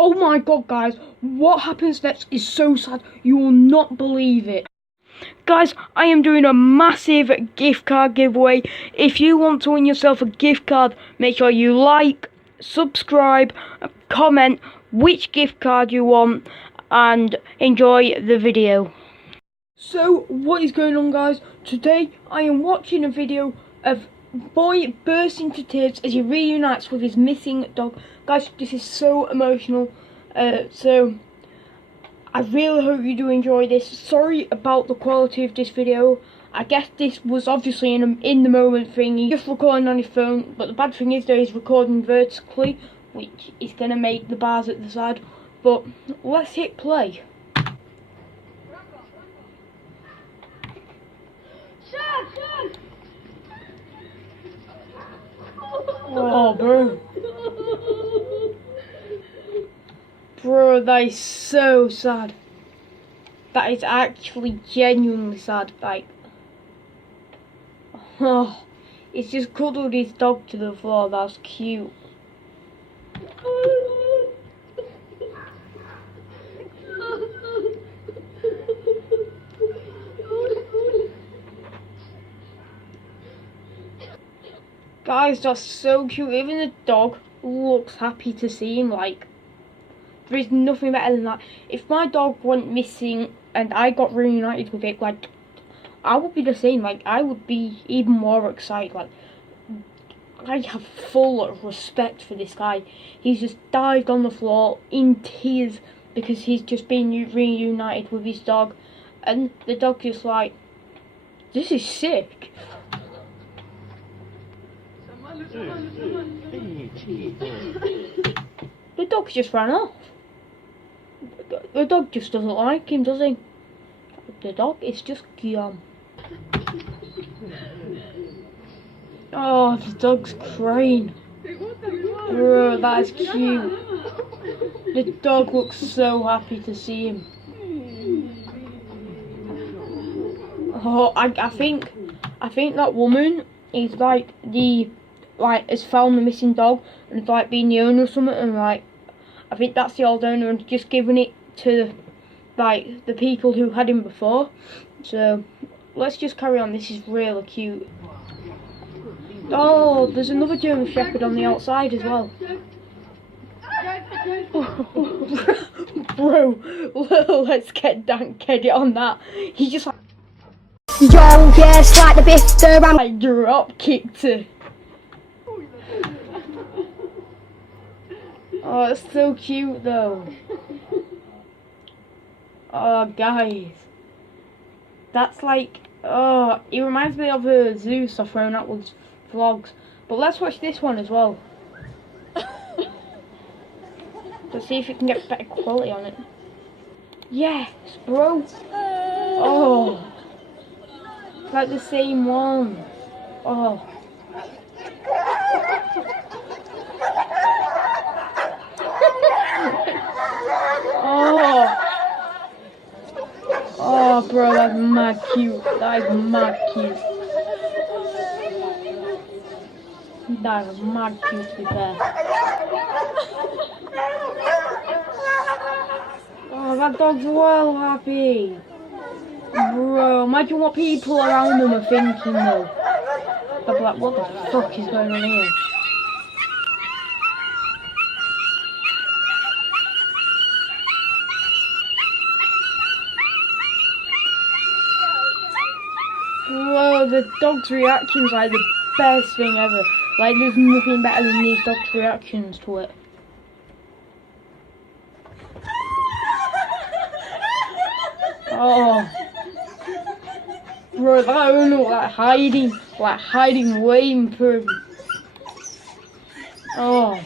Oh my god, guys, what happens next is so sad. You will not believe it. Guys, I am doing a massive gift card giveaway. If you want to win yourself a gift card, make sure you like, subscribe, comment which gift card you want, and enjoy the video. So, what is going on, guys? Today, I am watching a video of boy bursts into tears as he reunites with his missing dog. Guys, this is so emotional. So I really hope you do enjoy this. Sorry about the quality of this video. I guess this was obviously in the moment thing. He's just recording on his phone, but the bad thing is that he's recording vertically, which is gonna make the bars at the side. But let's hit play. Oh, bro. Bro, that is so sad. That is actually genuinely sad. Like, oh, he's just cuddled his dog to the floor. That's cute. Guys, that's so cute. Even the dog looks happy to see him. Like, there is nothing better than that. If my dog went missing and I got reunited with it, like, I would be the same. Like, I would be even more excited. Like, I have full respect for this guy. He's just dived on the floor in tears because he's just been reunited with his dog, and the dog just like, this is sick. The dog just ran off. The dog just doesn't like him, does he? The dog is just gone. Oh, the dog's crying. Bro, that is cute. The dog looks so happy to see him. Oh, I think that woman is like has found the missing dog and it's like being the owner or something, and like I think that's the old owner and just giving it to like the people who had him before. So let's just carry on. This is really cute. Oh, there's another German Shepherd on the outside as well. Bro, let's get it on that. He just like, yo, yes, like the best I drop kicked her. Oh, it's so cute though. Oh, guys, that's like, oh, it reminds me of a Zeus I've thrown out with vlogs. But let's watch this one as well. Let's see if we can get better quality on it. Yes, bro. Oh, it's like the same one. Oh. Oh. Oh, bro, that's mad cute. That is mad cute. That is mad cute, to be fair. Oh, that dog's well happy. Bro, imagine what people around them are thinking though. They'll be like, what the fuck is going on here? Bro, the dog's reaction's like the best thing ever. Like, there's nothing better than these dogs' reactions to it. Oh, bro, that owner like hiding, waiting for him. Oh,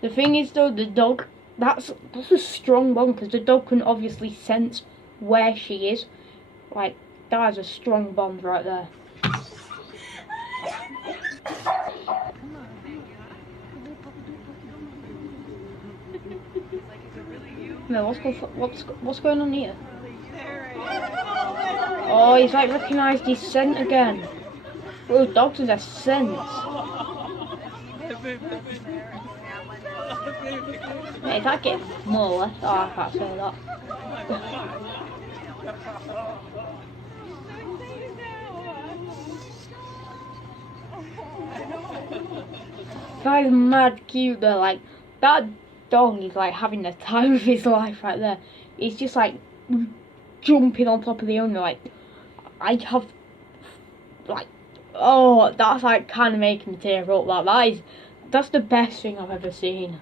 the thing is though, the dog, that's a strong bond because the dog can obviously sense where she is. Like, that is a strong bond right there. No, what's going on here? Oh, he's like recognised his scent again. Bro, dogs with their scent. Mate, if I get more or less, oh, I can't say that. Guy's mad cute though, like, that dog is like having the time of his life right there. He's just like jumping on top of the owner, like, I have, like, oh, that's like kind of making me tear up, like, that's the best thing I've ever seen.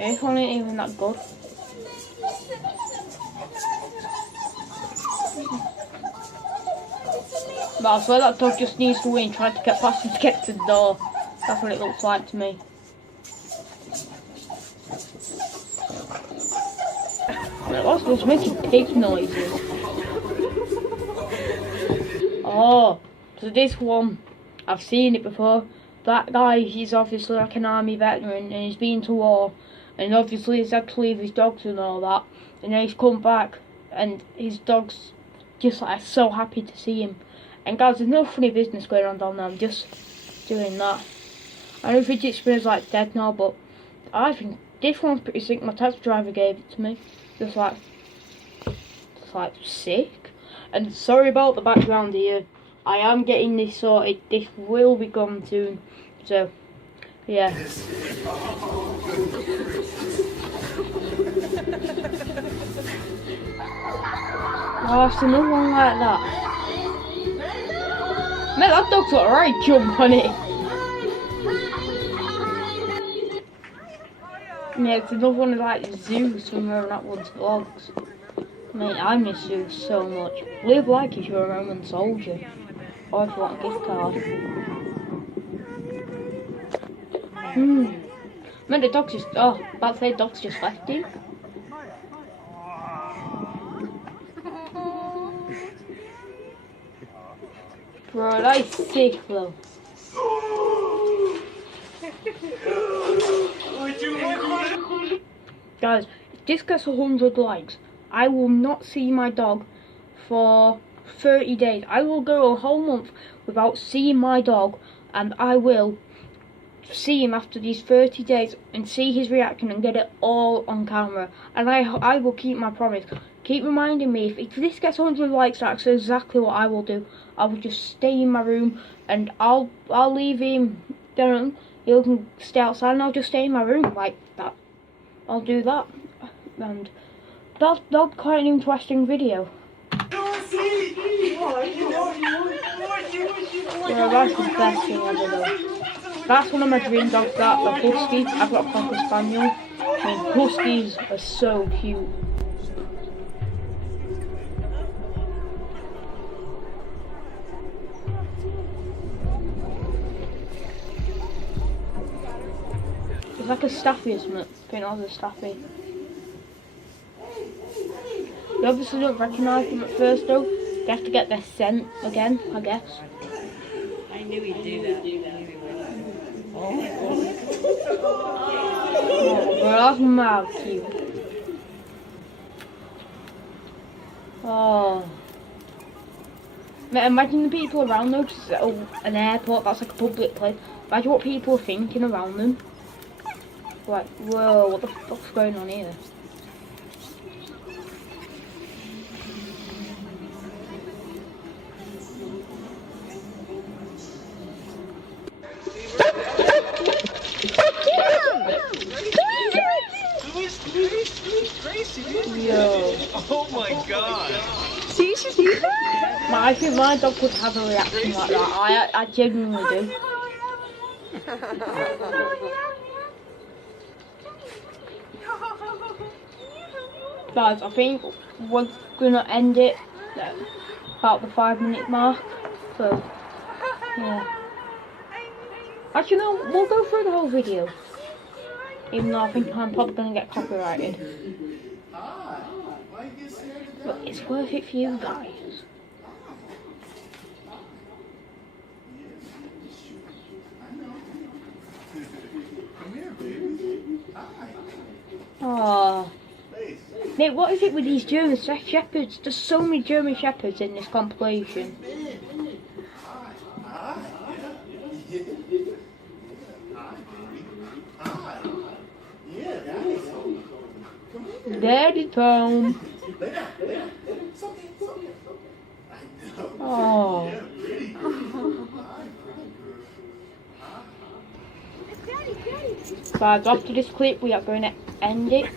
This one ain't even that good. But I swear that dog just needs to win, trying to get past him to get to the door. That's what it looks like to me. What's this making pig noises? Oh, so this one, I've seen it before. That guy, he's obviously like an army veteran and he's been to war. And obviously he's had to leave his dogs and all that. And then he's come back and his dog's just like so happy to see him. And guys, there's no funny business going on down there, I'm just doing that. I know fidget spinner's like dead now, but I think this one's pretty sick. My taxi driver gave it to me. Just like sick. And sorry about the background here. I am getting this sorted. This will be gone soon. So, yeah. Oh, that's another one like that. Man, that dog's got a right jump on it. Yeah, it's another one like Zeus from that one's vlogs. Mate, I miss Zeus so much. Leave a like if you're a Roman soldier. Or if you want a gift card. Man, the dog's just, oh, about to say dog's just left him. Bro, that is sick though. Guys, if this gets 100 likes, I will not see my dog for 30 days. I will go a whole month without seeing my dog, and I will see him after these 30 days and see his reaction and get it all on camera. And I will keep my promise. Keep reminding me, if this gets 100 likes, that's exactly what I will do. I will just stay in my room and I'll leave him down. He can stay outside and I'll just stay in my room like that. I'll do that. And that's quite an interesting video. Yeah, that's the best thing ever though. That's one of my dream dogs, that, the husky. I've got a Cocker Spaniel. I mean, huskies are so cute. It's like a staffy, isn't it? I think that's a staffy. You obviously don't recognise them at first though. They have to get their scent again, I guess. I knew he'd do that. Oh, bro, that's mad cute. Oh. Mate, imagine the people around though, 'cause it's an airport, that's like a public place. Imagine what people are thinking around them. Like, whoa, what the fuck's going on here? Yo. Oh my god. See, she see that? I think my dog would have a reaction like that. I genuinely do. Guys, I think we're gonna end it at about the 5-minute mark. So, yeah. Actually, no, we'll go through the whole video. Even though I think I'm probably gonna get copyrighted. But it's worth it for you guys. Come here, baby. Oh. Mate, what is it with these German shepherds? There's so many German shepherds in this compilation. Daddy's home. Oh. Guys, after this clip, we are going to end it.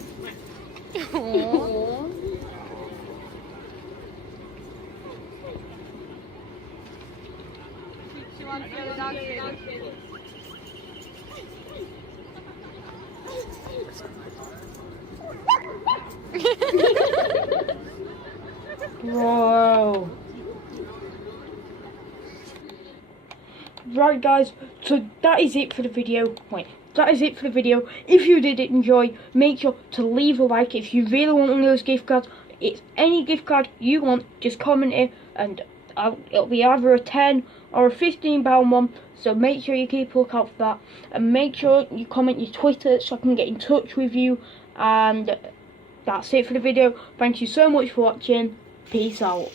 Bro. Right guys, so that is it for the video. That is it for the video. If you did enjoy, make sure to leave a like. If you really want one of those gift cards, it's any gift card you want, just comment it and it'll be either a 10 or a £15 one. So make sure you keep a lookout for that, and make sure you comment your Twitter so I can get in touch with you. And that's it for the video. Thank you so much for watching. Peace out.